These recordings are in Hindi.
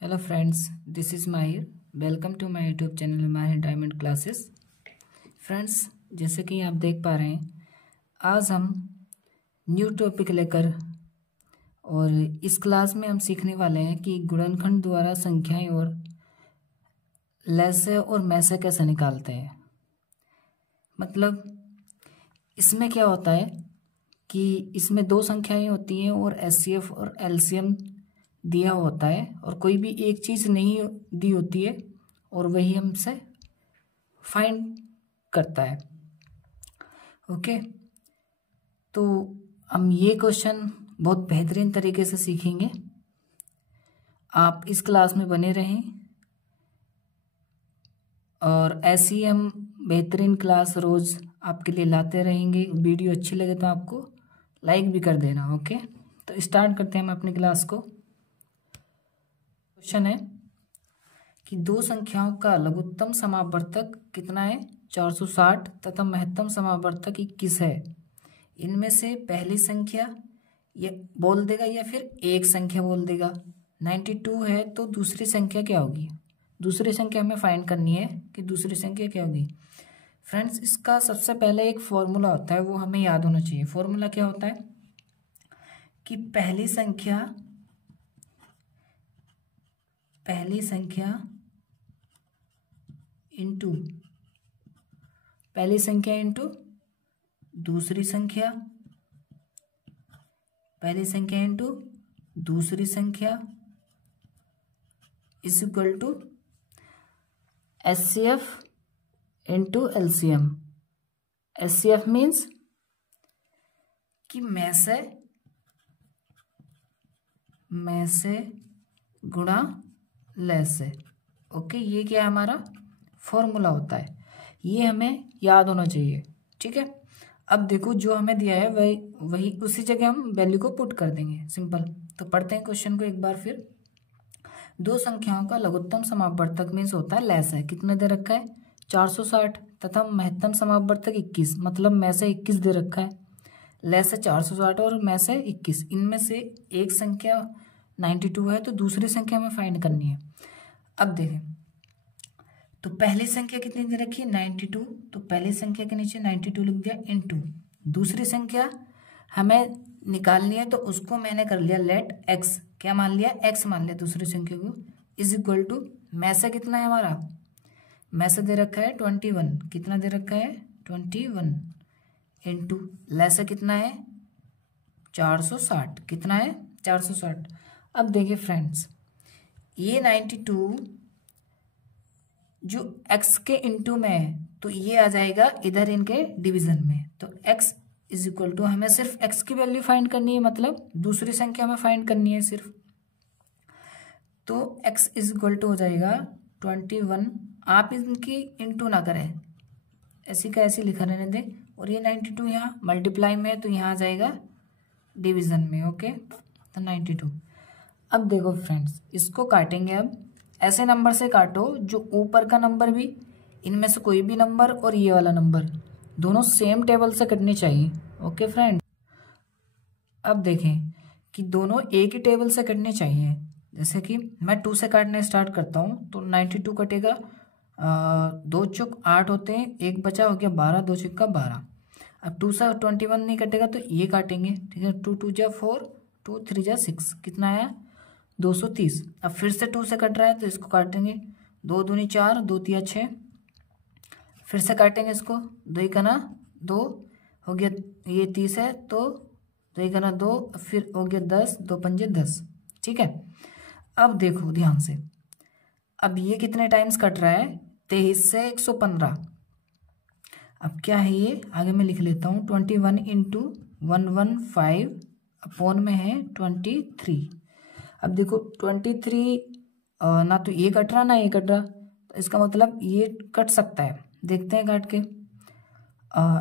Hello friends, this is Mahir. Welcome to my YouTube channel Mahir diamond classes. Friends, जैसे कि आप देख पा रहे हैं, आज हम न्यू टॉपिक लेकर और इस क्लास में हम सीखने वाले हैं कि गुणनखंड द्वारा संख्याएं और लैसे और मैसे कैसे निकालते हैं। मतलब इसमें क्या होता है कि इसमें दो संख्याएं होती हैं और एचसीएफ और एलसीएम दिया होता है और कोई भी एक चीज़ नहीं दी होती है और वही हमसे फाइंड करता है। ओके, तो हम ये क्वेश्चन बहुत बेहतरीन तरीके से सीखेंगे। आप इस क्लास में बने रहें और ऐसी हम बेहतरीन क्लास रोज़ आपके लिए लाते रहेंगे। वीडियो अच्छी लगे तो आपको लाइक भी कर देना। ओके, तो स्टार्ट करते हैं हम अपनी क्लास को। क्वेश्चन है कि दो संख्याओं का लघुत्तम समावर्तक कितना है? 460 तथा महत्तम समावर्तक 21 है। इनमें से पहली संख्या ये बोल देगा या फिर एक संख्या बोल देगा। 92 है तो दूसरी संख्या क्या होगी? दूसरी संख्या हमें फाइंड करनी है कि दूसरी संख्या क्या होगी। फ्रेंड्स, इसका सबसे पहले एक फॉर्मूला होता है, वो हमें याद होना चाहिए। फॉर्मूला क्या होता है कि पहली संख्या इंटू दूसरी संख्या, पहली संख्या इंटू दूसरी संख्या is equal to HCF into LCM. HCF means कि में से गुणा लैसे। ओके, ये क्या है? हमारा फॉर्मूला होता है, ये हमें याद होना चाहिए। ठीक है, अब देखो जो हमें दिया है वही उसी जगह हम वैल्यू को पुट कर देंगे। सिंपल। तो पढ़ते हैं क्वेश्चन को एक बार फिर। दो संख्याओं का लघुत्तम समावर्तक मीन्स होता है लैसे। कितने दे रखा है? 460 तथा महत्तम समावर्तक 21, मतलब में से 21 दे रखा है। लैसे 460 और में से 21, इनमें से एक संख्या 92 है तो दूसरी संख्या हमें फाइंड करनी है। अब देखें तो पहली संख्या कितनी दे रखी है? 92, तो पहली संख्या के नीचे 92 लिख दिया इंटू दूसरी संख्या हमें निकालनी है, तो उसको मैंने कर लिया लेट एक्स। क्या मान लिया? एक्स मान लिया दूसरी संख्या को। इज इक्वल टू में से कितना है हमारा? में से दे रखा है 21। कितना दे रखा है? 21 इंटू लैसे कितना है? 460। कितना है? 460। अब देखिए फ्रेंड्स, ये 92 जो x के इंटू में है तो ये आ जाएगा इधर इनके डिवीजन में। तो x इज इक्वल टू हमें सिर्फ x की वैल्यू फाइंड करनी है, मतलब दूसरी संख्या हमें फाइंड करनी है सिर्फ। तो x इज इक्वल टू हो जाएगा 21। आप इनकी इंटू ना करें, ऐसी का ऐसी लिखा रहने दें। और ये 92 यहाँ मल्टीप्लाई में है तो यहाँ आ जाएगा डिवीजन में। ओके, तो 92। अब देखो फ्रेंड्स, इसको काटेंगे। अब ऐसे नंबर से काटो जो ऊपर का नंबर भी, इनमें से कोई भी नंबर और ये वाला नंबर दोनों सेम टेबल से कटने चाहिए। ओके फ्रेंड, अब देखें कि दोनों एक ही टेबल से कटने चाहिए। जैसे कि मैं 2 से काटने स्टार्ट करता हूँ तो 92 कटेगा। 2 चौक 8 होते हैं, एक बचा हो गया 12, 2 छक्का 12। अब 2 से 21 नहीं कटेगा तो ये काटेंगे। ठीक है, 2 2 जा 4, 2 3 जा 6, कितना आया? 230। अब फिर से 2 से कट रहा है तो इसको काटेंगे। 2 दूनी 4, 2 तिया 6। फिर से काटेंगे इसको। 2 एक ना 2 हो गया, ये 30 है तो 2 एक ना 2, फिर हो गया 10, 2 पंजे 10। ठीक है, अब देखो ध्यान से, अब ये कितने टाइम्स कट रहा है? 23 से 115। अब क्या है ये? आगे मैं लिख लेता हूँ। 21 इंटू 115 अपॉन में है 23। अब देखो 23 ना तो ये कट रहा ना ये कट रहा, तो इसका मतलब ये कट सकता है। देखते हैं काट के।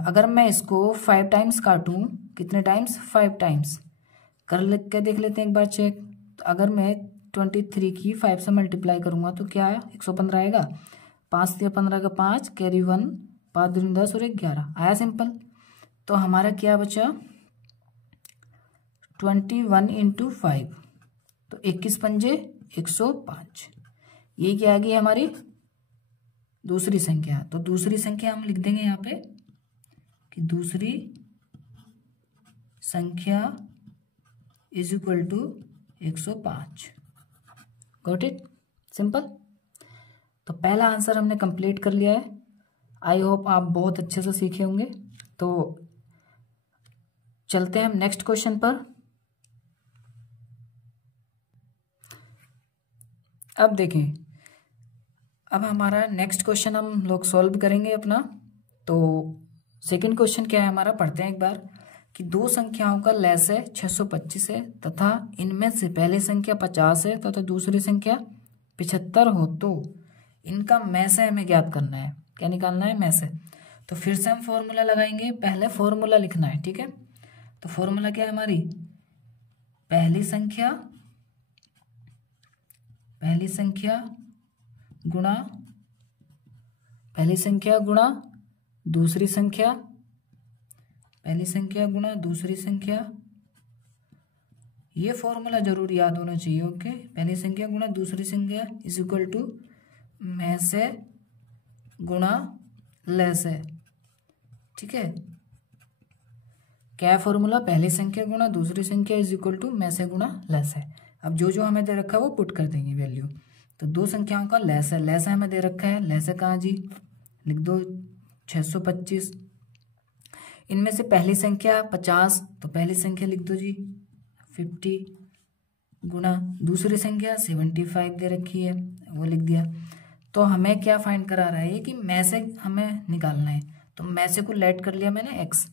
अगर मैं इसको 5 टाइम्स काटूं, कितने टाइम्स? 5 टाइम्स। कर ले के देख लेते हैं एक बार चेक। तो अगर मैं 23 की 5 से मल्टीप्लाई करूंगा तो क्या आया? 115 आएगा। 5 से 15 का 5 कैरी 1, 5 दूनी 10 और 1 11 आया। सिंपल। तो हमारा क्या बचा? 21 इंटू 5, तो 21 पंजे 105। ये क्या आ गई हमारी दूसरी संख्या। तो दूसरी संख्या हम लिख देंगे यहाँ पे कि दूसरी संख्या is equal to 105। Got it, simple. तो पहला आंसर हमने कंप्लीट कर लिया है। आई होप आप बहुत अच्छे से सीखे होंगे। तो चलते हैं हम नेक्स्ट क्वेश्चन पर। अब देखें, अब हमारा नेक्स्ट क्वेश्चन हम लोग सॉल्व करेंगे अपना। तो सेकंड क्वेश्चन क्या है हमारा, पढ़ते हैं एक बार कि दो संख्याओं का लैस 625 है तथा इनमें से पहली संख्या 50 है तथा दूसरी संख्या 75 हो तो इनका मैसे हमें ज्ञात करना है। क्या निकालना है? मैसे। तो फिर से हम फॉर्मूला लगाएंगे। पहले फॉर्मूला लिखना है, ठीक है। तो फॉर्मूला क्या है हमारी, पहली संख्या गुणा पहली संख्या गुणा दूसरी संख्या, पहली संख्या गुणा दूसरी संख्या। ये फॉर्मूला जरूर याद होना चाहिए, ओके। पहली संख्या गुणा दूसरी संख्या इज इक्वल टू मैसे गुणा लैसे, ठीक है। क्या है फॉर्मूला? पहली संख्या गुणा दूसरी संख्या इज इक्वल टू मैसे गुणा लैसे। अब जो जो हमें दे रखा है वो पुट कर देंगे वैल्यू। तो दो संख्याओं का लैसे, लैसे हमें दे रखा है। लैसे कहाँ जी, लिख दो 625। इनमें से पहली संख्या 50, तो पहली संख्या लिख दो जी 50 गुणा दूसरी संख्या 75 दे रखी है, वो लिख दिया। तो हमें क्या फाइंड करा रहा है कि मैसे हमें निकालना है। तो मैसे को लेट कर लिया मैंने x,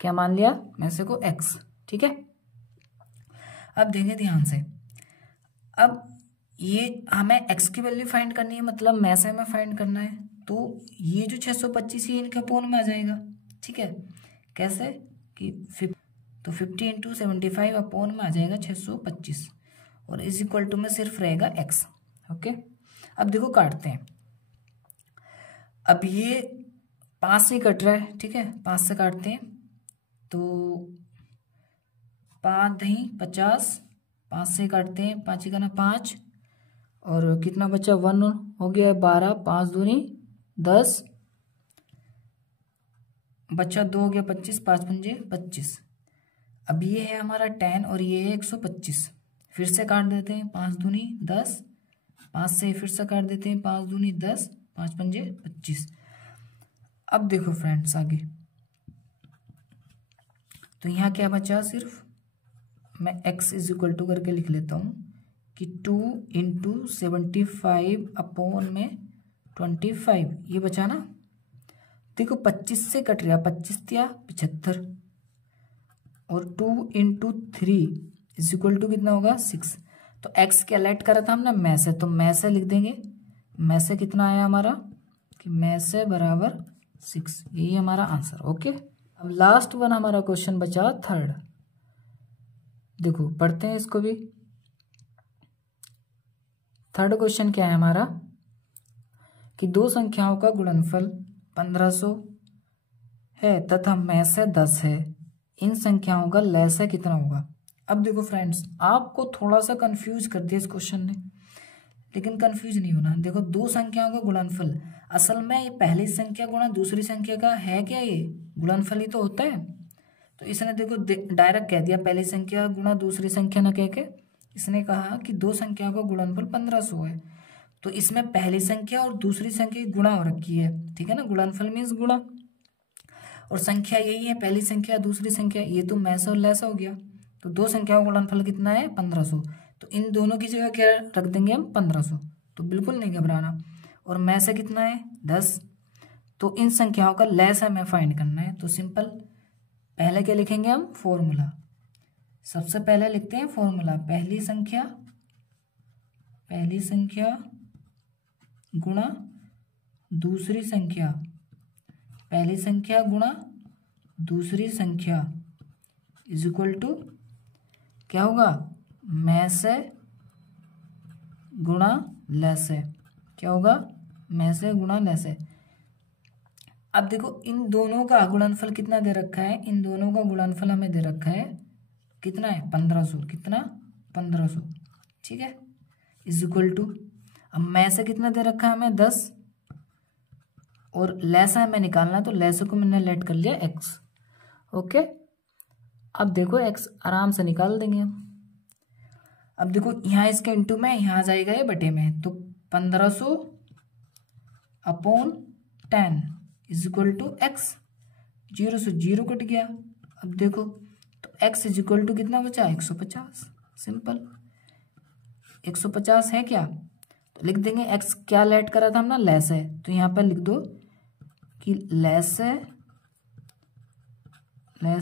क्या मान लिया? मैसे को x, ठीक है। अब देखें ध्यान से, अब ये हमें x की वैल्यू फाइंड करनी है, मतलब मैसे में फाइंड करना है। तो ये जो 625 है इनके अपोन में आ जाएगा, ठीक है। कैसे कि 50 इंटू 75 अपोन में आ जाएगा 625 और इज इक्वल टू में सिर्फ रहेगा x, ओके। अब देखो काटते हैं। अब ये 5 से कट रहा है, ठीक है। 5 से काटते हैं तो 5 दही 50, 5 से काटते हैं, 5 का ना 5 और कितना बचा 1 हो गया 12, 5 दूनी 10, बचा 2 हो गया 25, 5 पंजे 25। अब ये है हमारा 10 और ये है 125। फिर से काट देते हैं, 5 दूनी 10, 5 से फिर से काट देते हैं, 5 दूनी 10, 5 पंजे 25। अब देखो फ्रेंड्स आगे, तो यहाँ क्या बचा, सिर्फ मैं x इज इक्वल टू करके लिख लेता हूँ कि 2 इंटू 75 अपोन में 25, ये बचा ना। देखो 25 से कट रहा, 25 दिया 75 और 2 इंटू 3 इज इक्वल टू कितना होगा 6। तो x क्या लेट करा था हमने, मैसे, तो मैसे लिख देंगे। मैसे कितना आया हमारा कि मैसे बराबर 6, यही हमारा आंसर, ओके। अब लास्ट वन हमारा क्वेश्चन बचा थर्ड। देखो पढ़ते हैं इसको भी। थर्ड क्वेश्चन क्या है हमारा कि दो संख्याओं का गुणनफल 1500 है तथा मैसे 10 है, इन संख्याओं का लैसे कितना होगा। अब देखो फ्रेंड्स, आपको थोड़ा सा कंफ्यूज कर दिया इस क्वेश्चन ने, लेकिन कंफ्यूज नहीं होना। देखो दो संख्याओं का गुणनफल, असल में ये पहली संख्या गुणा दूसरी संख्या का है क्या, ये गुणनफल ही तो होता है। तो इसने देखो डायरेक्ट कह दिया पहली संख्या गुणा दूसरी संख्या ना कह के, इसने कहा कि दो संख्याओं का गुणनफल 1500 है। तो इसमें पहली संख्या और दूसरी संख्या की गुणा हो रखी है, ठीक है ना। गुणनफल मीन्स गुणा, और संख्या यही है पहली संख्या दूसरी संख्या, ये तो मैसे और लैसे हो गया। तो दो संख्याओं का गुणनफल कितना है 1500, तो इन दोनों की जगह क्या रख देंगे हम 1500, तो बिल्कुल नहीं घबराना। और मैसे कितना है 10, तो इन संख्याओं का लैसे हमें फाइंड करना है। तो सिंपल पहले क्या लिखेंगे हम, फॉर्मूला। सबसे पहले लिखते हैं फॉर्मूला, पहली संख्या गुणा दूसरी संख्या, पहली संख्या गुणा दूसरी संख्या इज इक्वल टू क्या होगा, मैसे गुणा लैसे। क्या होगा, मैसे गुणा लैसे। अब देखो इन दोनों का गुणनफल कितना दे रखा है, इन दोनों का गुणनफल हमें दे रखा है कितना है 1500, कितना 1500, ठीक है। इज इक्वल टू, अब मैं से कितना दे रखा है हमें 10 और लेस है हमें निकालना है, तो लेस को मैंने लेट कर लिया x। ओके, अब देखो x आराम से निकाल देंगे हम। अब देखो यहाँ इसके इंटू में, यहाँ आ जाएगा ये बटे में, तो 1500 upon 10 is equal to x. 0 से 0 कट गया। अब देखो तो x इज इक्वल टू कितना बचा, 150। सिंपल, 150 है क्या, तो लिख देंगे x क्या लेट करा था हमने, लेस है, तो यहाँ पर लिख दो कि लेस है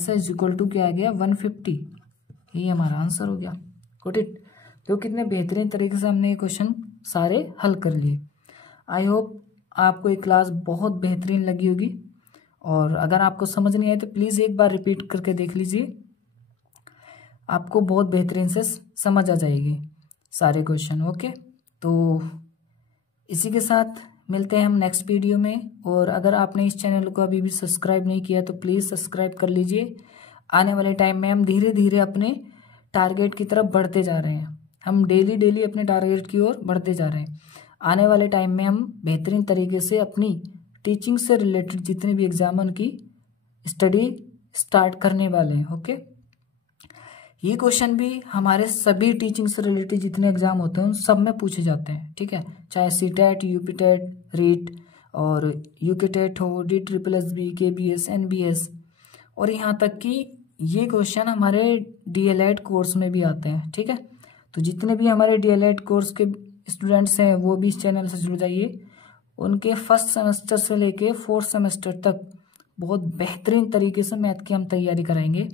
इज इक्वल टू क्या आ गया 150। ये हमारा आंसर हो गया। Got it. तो कितने बेहतरीन तरीके से हमने ये क्वेश्चन सारे हल कर लिए। आई होप आपको ये क्लास बहुत बेहतरीन लगी होगी, और अगर आपको समझ नहीं आए तो प्लीज़ एक बार रिपीट करके देख लीजिए, आपको बहुत बेहतरीन से समझ आ जाएगी सारे क्वेश्चन। ओके, तो इसी के साथ मिलते हैं हम नेक्स्ट वीडियो में। और अगर आपने इस चैनल को अभी भी सब्सक्राइब नहीं किया तो प्लीज़ सब्सक्राइब कर लीजिए। आने वाले टाइम में हम धीरे धीरे अपने टारगेट की तरफ बढ़ते जा रहे हैं, हम डेली अपने टारगेट की ओर बढ़ते जा रहे हैं। आने वाले टाइम में हम बेहतरीन तरीके से अपनी टीचिंग से रिलेटेड जितने भी एग्जाम उनकी स्टडी स्टार्ट करने वाले हैं। ओके, ये क्वेश्चन भी हमारे सभी टीचिंग से रिलेटेड जितने एग्जाम होते हैं उन सब में पूछे जाते हैं। ठीक है, चाहे CTET, UPTET, REET और UKTET हो, DSSB, KBS, NBS, और यहाँ तक कि ये क्वेश्चन हमारे DLED कोर्स में भी आते हैं। ठीक है, तो जितने भी हमारे DLED कोर्स के स्टूडेंट्स हैं वो भी इस चैनल से जुड़ जाइए। उनके फर्स्ट सेमेस्टर से लेके 4th सेमेस्टर तक बहुत बेहतरीन तरीके से मैथ की हम तैयारी कराएंगे,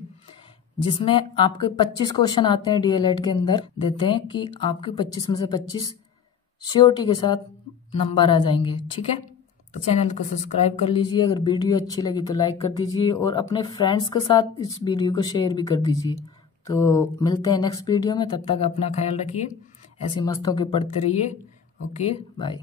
जिसमें आपके 25 क्वेश्चन आते हैं DLED के अंदर देते हैं कि आपके 25 में से 25 श्योरिटी के साथ नंबर आ जाएंगे। ठीक है, तो चैनल को सब्सक्राइब कर लीजिए। अगर वीडियो अच्छी लगी तो लाइक कर दीजिए और अपने फ्रेंड्स के साथ इस वीडियो को शेयर भी कर दीजिए। तो मिलते हैं नेक्स्ट वीडियो में, तब तक अपना ख्याल रखिए, ऐसे मस्त होकर पढ़ते रहिए। Okay, bye.